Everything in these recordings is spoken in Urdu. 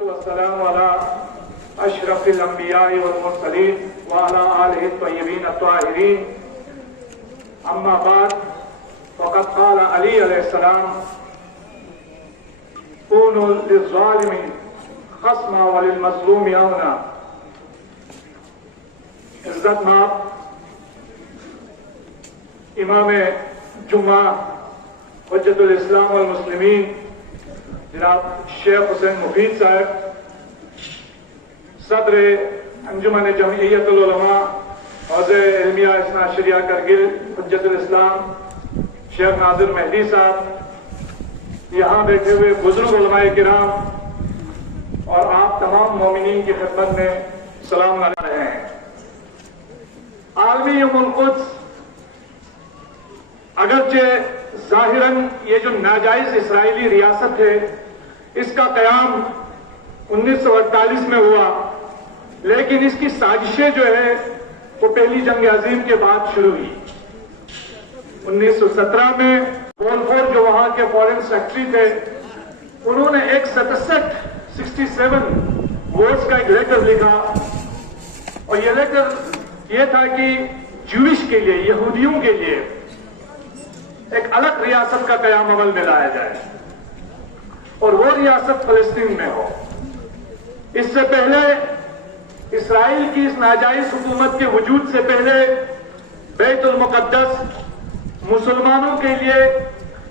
والسلام على أشرف الأنبياء والمرسلين وعلى آله الطيبين الطاهرين. أما بعد فقد قال علي عليه السلام: كونوا للظالم خصما وللمظلوم عونا. عزت مآب امام جمعہ حجت الاسلام والمسلمین جناب شیخ حسین مفید صاحب، صدر انجمن جمعیت العلماء حوزہ علمیہ اثنا عشریہ کرگل حجت الاسلام شیخ ناظر مہدی صاحب، یہاں بیٹھے ہوئے بزرگ علماء کرام اور آپ تمام مومنین کی خدمت میں سلام علیہ رہے ہیں۔ عالمی یوم القدس اگرچہ ظاہراً یہ جو ناجائز اسرائیلی ریاست ہے اس کا قیام 1948 میں ہوا، لیکن اس کی سازشیں جو ہے وہ پہلی جنگ عظیم کے بعد شروع ہوئی۔ 1917 میں بولفور جو وہاں کے فورن سیکرٹری تھے، انہوں نے ایک 67 ورڈز کا ایک لیٹر لکھا، اور یہ لیٹر یہ تھا کہ جوئش کے لیے، یہودیوں کے لیے ایک الگ ریاست کا قیام عمل میں لایا جائے اور وہ ریاست فلسطین میں ہو۔ اس سے پہلے اسرائیل کی اس ناجائز حکومت کے وجود سے پہلے بیت المقدس مسلمانوں کے لیے،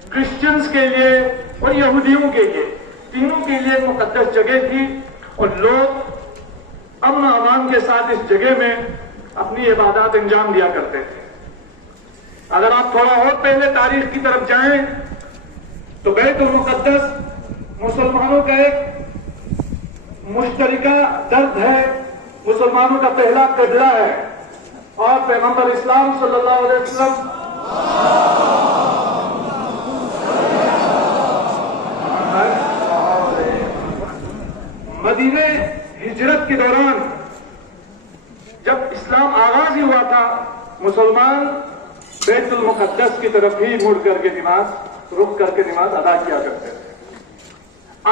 کرسچنز کے لیے اور یہودیوں کے لیے، تینوں کے لیے ایک مقدس جگہ تھی، اور لوگ امن و امان کے ساتھ اس جگہ میں اپنی عبادات انجام دیا کرتے تھے۔ اگر آپ تھوڑا اور پہلے تاریخ کی طرف جائیں تو بیت المقدس مسلمانوں کا ایک مشترکہ درد ہے، مسلمانوں کا پہلا قبلہ ہے، اور پیغمبر اسلام صلی اللہ علیہ وسلم مدینہ ہجرت کے دوران جب اسلام آغاز ہی ہوا تھا، مسلمان بیت المقدس کی طرف ہی مڑ کر کے رخ کر کے نماز ادا کیا کرتے تھے۔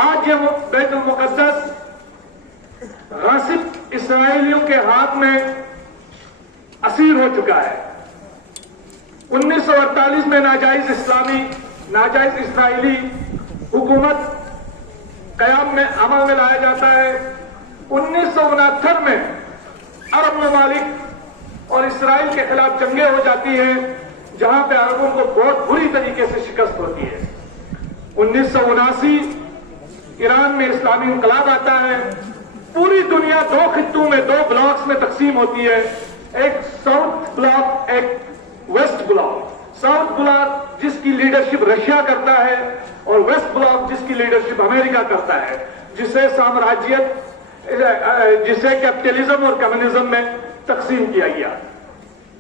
آج یہ بیت المقدس غاصب اسرائیلیوں کے ہاتھ میں اسیر ہو چکا ہے۔ 1948 میں ناجائز اسرائیلی حکومت قیام میں عمل میں لایا جاتا ہے۔ 1969 میں عرب ممالک اور اسرائیل کے خلاف جنگیں ہو جاتی ہیں، جہاں پہ عربوں کو بہت بری طریقے سے شکست ہوتی ہے۔ 1979 ایران میں اسلامی انقلاب آتا ہے، پوری دنیا دو خطوں میں، دو بلاکس میں تقسیم ہوتی ہے، ایک ساؤتھ بلاک، ایک ویسٹ بلاک۔ ساؤتھ بلاک جس کی لیڈرشپ رشیا کرتا ہے، اور ویسٹ بلاک جس کی لیڈرشپ امریکہ کرتا ہے، جسے کیپٹلزم اور کمیونزم میں تقسیم کیا گیا۔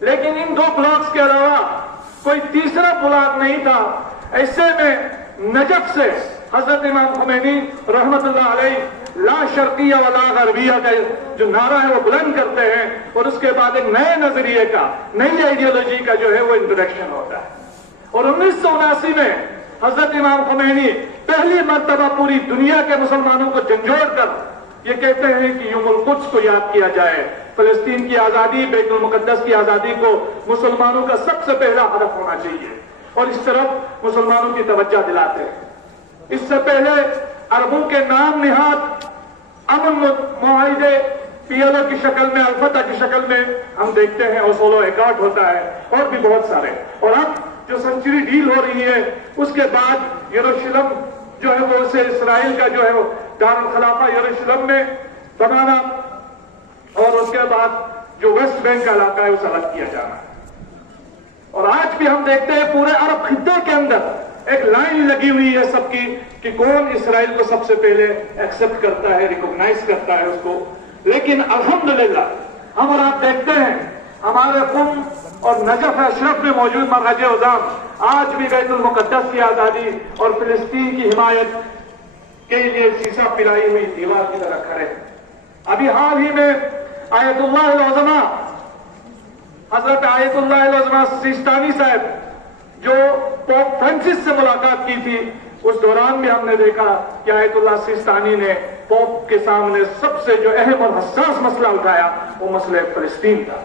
لیکن ان دو بلاکس کے علاوہ کوئی تیسرا بلاک نہیں تھا۔ ایسے میں نجف سے حضرت امام خمینی رحمت اللہ علیہ لا شرقیہ ولا غربیہ کا جو نعرہ ہے وہ بلند کرتے ہیں، اور اس کے بعد ایک نئے نظریے کا، نئی آئیڈیالوجی کا جو ہے وہ انٹروڈکشن ہوتا ہے۔ اور 1979 میں حضرت امام خمینی پہلی مرتبہ پوری دنیا کے مسلمانوں کو جھنجھوڑ کر یہ کہتے ہیں کہ یوم القدس کو یاد کیا جائے، فلسطین کی آزادی، بیت المقدس کی آزادی کو مسلمانوں کا سب سے پہلا ہدف ہونا چاہیے، اور اس طرف مسلمانوں کی توجہ دلاتے ہیں۔ اس سے پہلے عربوں کے نام نہاد امن معاہدے PLO کی شکل میں، الفتح کی شکل میں ہم دیکھتے ہیں، اوسلو ایکارڈ ہوتا ہے، اور بھی بہت سارے۔ اور اب جو سنچری ڈیل ہو رہی ہے، اس کے بعد یروشلم جو ہے وہ اسے اسرائیل کا جو ہے وہ دارالخلافہ یروشلم میں بنانا، اور اس کے بعد جو ویسٹ بینک کا علاقہ ہے اسے الگ کیا جانا۔ اور آج بھی ہم دیکھتے ہیں پورے عرب خطے کے اندر ایک لائن لگی ہوئی ہے سب کی کہ کون اسرائیل کو سب سے پہلے ایکسپٹ کرتا ہے، ریکوگنائز کرتا ہے اس کو۔ لیکن الحمدللہ ہم اور آپ دیکھتے ہیں ہمارے قم اور نجف اشرف میں موجود مراجع عظام آج بھی بیت المقدس کی آزادی اور فلسطین کی حمایت کے لیے سیسا پلائی ہوئی دیوار کی طرح کھڑے ہیں۔ ابھی حال ہی میں آیت اللہ العظمہ حضرت آیت اللہ العظمہ سیستانی صاحب جو پوپ فرانسس سے ملاقات کی تھی، اس دوران بھی ہم نے دیکھا کہ آیت اللہ سیستانی نے پوپ کے سامنے سب سے جو اہم اور حساس مسئلہ اٹھایا وہ مسئلہ فلسطین کا.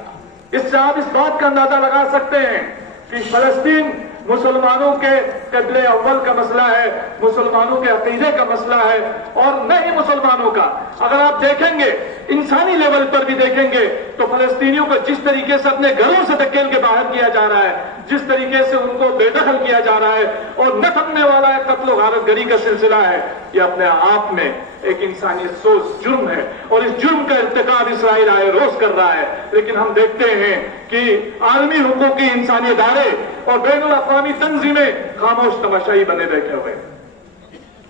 اس سے آپ اس بات کا اندازہ لگا سکتے ہیں کہ فلسطین مسلمانوں کے قبل اول کا مسئلہ ہے، مسلمانوں کے عقیدے کا مسئلہ ہے، اور نہ ہی مسلمانوں کا. اگر آپ دیکھیں گے انسانی لیول پر بھی دیکھیں گے تو فلسطینیوں کو جس طریقے سے اپنے گھروں سے دھکیل کے باہر کیا جا رہا ہے، جس طریقے سے ان کو بے دخل کیا جا رہا ہے اور نہ تھمنے والا ہے قتل و غارت گری کا سلسلہ ہے، یہ اپنے آپ میں ایک انسانیت سوز جرم ہے اور اس جرم کا ارتکاب اسرائیل آئے روز کر رہا ہے. لیکن ہم دیکھتے ہیں کہ عالمی حقوق کی انسانی ادارے اور بین الاقوامی تنظیمیں خاموش تماشائی بنے بیٹھے ہوئے،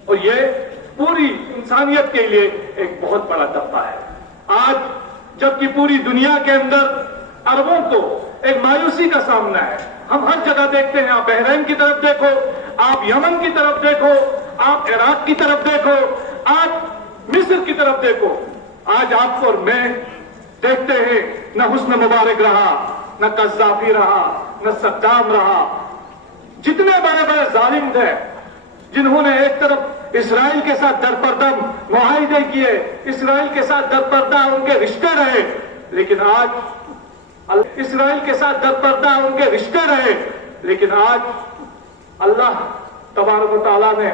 اور یہ پوری انسانیت کے لیے ایک بہت بڑا دھبا ہے. آج جبکہ پوری دنیا کے اندر عربوں کو ایک مایوسی کا سامنا ہے، ہم ہر جگہ دیکھتے ہیں، آپ بحرین کی طرف دیکھو، آپ یمن کی طرف دیکھو، آپ عراق کی طرف دیکھو، آپ مصر کی طرف دیکھو، آج آپ اور میں دیکھتے ہیں نہ حسن مبارک رہا، نہ قذافی رہا، نہ صدام رہا. جتنے بڑے بڑے ظالم تھے جنہوں نے ایک طرف اسرائیل کے ساتھ درپردہ معاہدے کیے، اسرائیل کے ساتھ درپردہ ان کے رشتے رہے، لیکن آج اسرائیل کے ساتھ درپردہ ان کے رشتے رہے، لیکن آج اللہ تبارک و تعالیٰ نے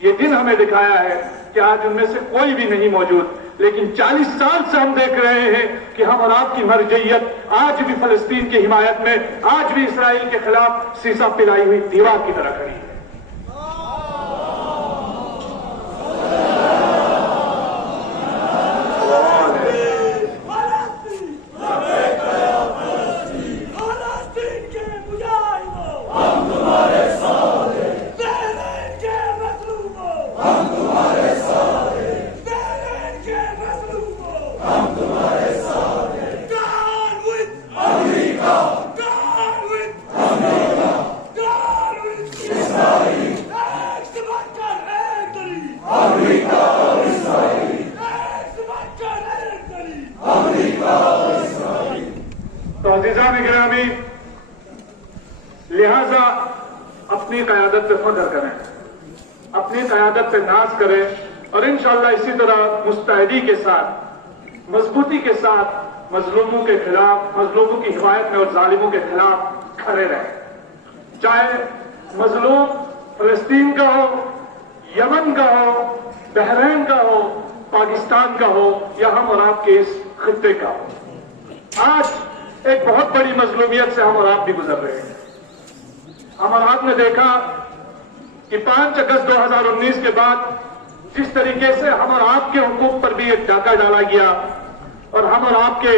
یہ دن ہمیں دکھایا ہے کہ آج ان میں سے کوئی بھی نہیں موجود. لیکن 40 سال سے ہم دیکھ رہے ہیں کہ ہم اور آپ کی مرجعیت آج بھی فلسطین کی حمایت میں، آج بھی اسرائیل کے خلاف سیسا پلائی ہوئی دیوار کی طرح کھڑی ہے. تو عزیزان گرامی، لہذا اپنی قیادت پہ فخر کریں، اپنی قیادت پہ ناز کریں، اور انشاءاللہ اسی طرح مستعدی کے ساتھ، مضبوطی کے ساتھ مظلوموں کے خلاف، مظلوموں کی حمایت میں اور ظالموں کے خلاف کھڑے رہیں. چاہے مظلوم فلسطین کا ہو، یمن کا ہو، بحرین کا ہو، پاکستان کا ہو، یا ہم اور آپ کے اس خطے کا ہو. آج ایک بہت بڑی مظلومیت سے ہم اور آپ بھی گزر رہے ہیں. ہم اور آپ نے دیکھا کہ 5 اگست 2019 کے بعد جس طریقے سے ہم اور آپ کے حقوق پر بھی ایک ڈاکہ ڈالا گیا اور ہم اور آپ کے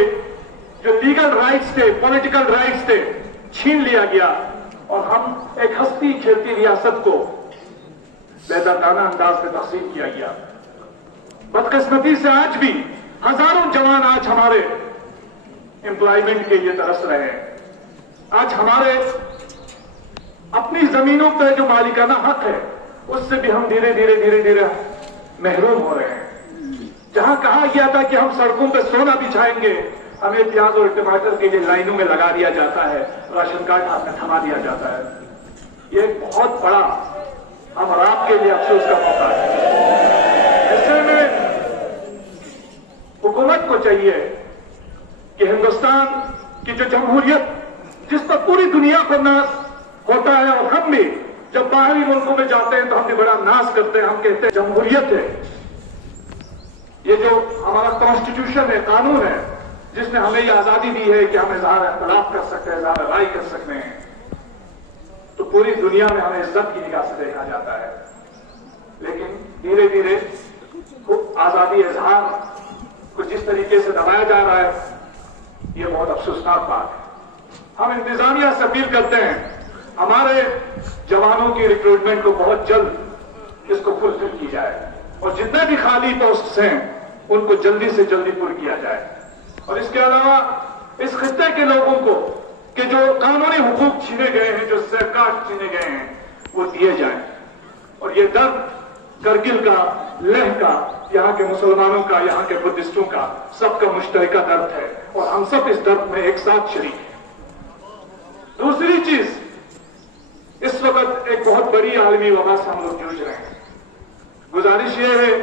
جو لیگل رائٹس تھے، پولیٹیکل رائٹس تھے، چھین لیا گیا، اور ہم ایک ہستی کھیلتی ریاست کو بے دردانہ انداز میں تقسیم کیا گیا. بدقسمتی سے آج بھی ہزاروں جوان آج ہمارے امپلائمنٹ کے لیے ترس رہے ہیں. آج ہمارے اپنی زمینوں پہ جو مالکانہ حق ہے اس سے بھی ہم دھیرے دھیرے محروم ہو رہے ہیں. جہاں کہا گیا تھا کہ ہم سڑکوں پہ سونا بچھائیں گے، ہمیں پیاز اور ٹماٹر کے لیے لائنوں میں لگا دیا جاتا ہے، راشن کارڈ ہاتھ میں تھما دیا جاتا ہے. یہ ایک بہت بڑا ہم اور آپ کے لیے افسوس کا موقع ہے. ایسے میں حکومت کو چاہیے کہ ہندوستان کی جو جمہوریت جس پر پوری دنیا کو ناز ہوتا ہے، اور ہم بھی جب باہری ملکوں میں جاتے ہیں تو ہم بھی بڑا ناز کرتے ہیں، ہم کہتے ہیں جمہوریت ہے. یہ جو ہمارا کانسٹیٹیوشن ہے، قانون ہے، جس نے ہمیں یہ آزادی دی ہے کہ ہم اظہار اختلاف کر سکتے ہیں، اظہار رائے کر سکتے ہیں، تو پوری دنیا میں ہمیں عزت کی نگاہ سے دیکھا جاتا ہے. لیکن دھیرے دھیرے آزادی اظہار کو جس طریقے سے دبایا جا رہا ہے، یہ بہت افسوسناک بات ہے. ہم انتظامیہ سے اپیل کرتے ہیں ہمارے جوانوں کی ریکروٹمنٹ کو بہت جلد اس کو فلفل کی جائے، اور جتنے بھی خالی پوسٹس ہیں ان کو جلدی سے جلدی پر کیا جائے. اور اس کے علاوہ اس خطے کے لوگوں کو کہ جو قانونی حقوق چھینے گئے ہیں، جو سیفگارڈ چھینے گئے ہیں، وہ دیے جائیں. اور یہ درد کرگل کا، لیہ کا، یہاں کے مسلمانوں کا، یہاں کے بدھسٹوں کا، سب کا مشترکہ درد ہے، اور ہم سب اس درد میں ایک ساتھ شریک ہیں. دوسری چیز، اس وقت ایک بہت بڑی عالمی وبا سے ہم لوگ جوجھ رہے ہیں. گزارش یہ ہے